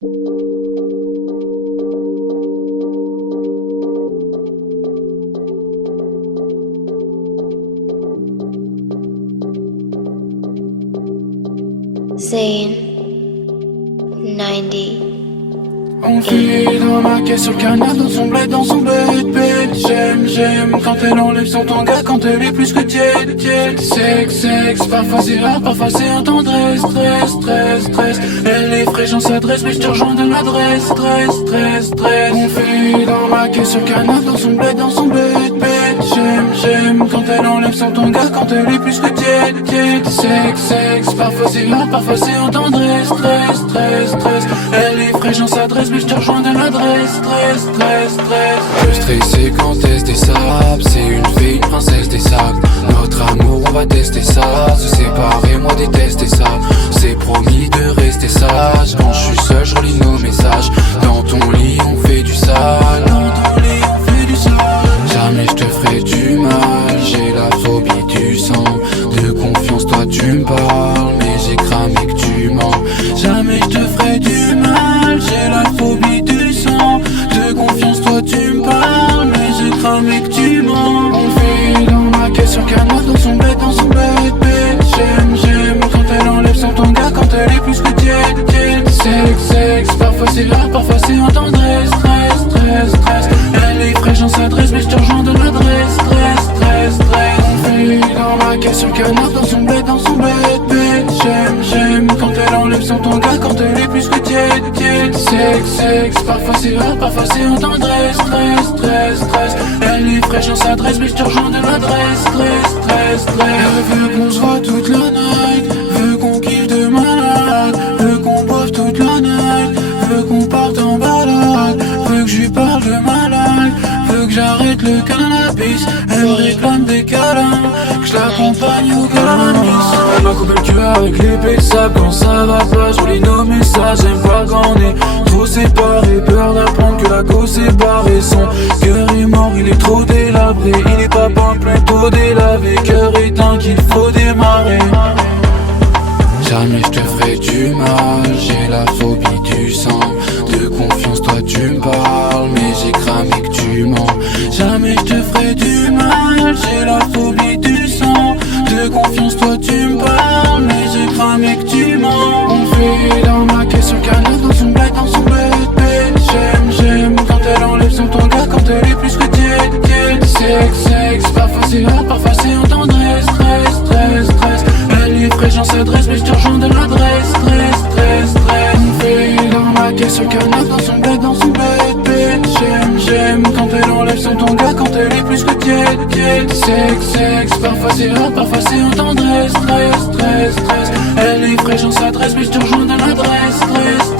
Zane 90. On vit dans ma caisse sur le canal, dans son bled, j'aime quand elle enlève son tanga, quand elle est plus que tiède. Sexe, parfois c'est rare, parfois c'est en tendresse, stress. Elle est fraîche, on s'adresse, mais je te rejoins de l'adresse, stress. On vit dans ma caisse sur le canal, dans son bled, j'aime quand elle enlève son tanga, quand elle est plus que tiède. Sexe, parfois c'est rare, parfois c'est en tendresse, stress. Elle est fraîche, on s'adresse, mais je te rejoins de l'adresse, stress. Le stressé quand teste des sables, c'est une fille, une princesse des sables. Notre amour, on va tester ça, se séparer, moi détester ça. C'est promis de rester sage, quand je suis seul, je relis nos messages. Dans ton lit, on fait du sale, jamais je te ferai du mal, j'ai la phobie du sang. De confiance, toi tu me parles, mais j'ai cramé que tu mens. Jamais je te ferai du mal, j'ai la phobie du sang. De confiance, toi tu me parles, mais j'ai cramé que tu mens. On vit dans ma caisse sur canal, dans son bled, j'aime quand elle enlève son tanga, quand elle est plus que tiède. Sexe, parfois c'est rare, parfois c'est en tendresse, stress. Elle est fraîche, on s'adresse, mais je te rejoins de l'adresse, stress. On vit dans ma caisse sur canal, dans son bled, j'aime quand elle enlève son tanga, quand elle est plus que tiède. Sexe, parfois c'est rare, parfois c'est en tendresse, stress. Elle est fraîche, on s'adresse, mais je te rejoins de l'adresse, stress. Elle veut qu'on se voit toute la night, veut qu'on kiffe de malade, veut qu'on boive toute la night, veut qu'on parte en balade, veut que je lui parle de malade, veut que j'arrête le cannabis. Elle me réclame des câlins, que je l'accompagne au cannabis. Elle m'a coupé le cul avec l'épée sable, quand ça va pas, je relis nos messages. J'aime pas quand on est trop séparés, peur d'apprendre que la cause est barrée. Son cœur est mort, il est trop délabré, il est pas bon, plutôt délavé. Cœur éteint qu'il faut démarrer. Jamais je te ferai du mal, j'ai la phobie du sang. De confiance, toi tu me parles, mais j'ai cramé que tu mens. Jamais je te ferai du mal, j'ai la phobie du sang. De confiance, toi tu me parles, mais j'ai cramé que tu mens. On vit dans ma caisse sur canal, dans son bled, j'aime quand elle enlève son tanga, quand elle est plus que tiède. Sexe, parfois c'est rare, parfois c'est en tendresse, stress. Elle est fraîche, on s'adresse, mais je te rejoins de l'adresse, stress. On vit dans ma caisse sur canal, dans son bled, j'aime quand elle enlève son tanga, quand elle est plus que tiède. Sexe, parfois c'est rare, parfois c'est en tendresse, stress. Elle est fraîche, on s'adresse, mais je te rejoins de l'adresse, stress.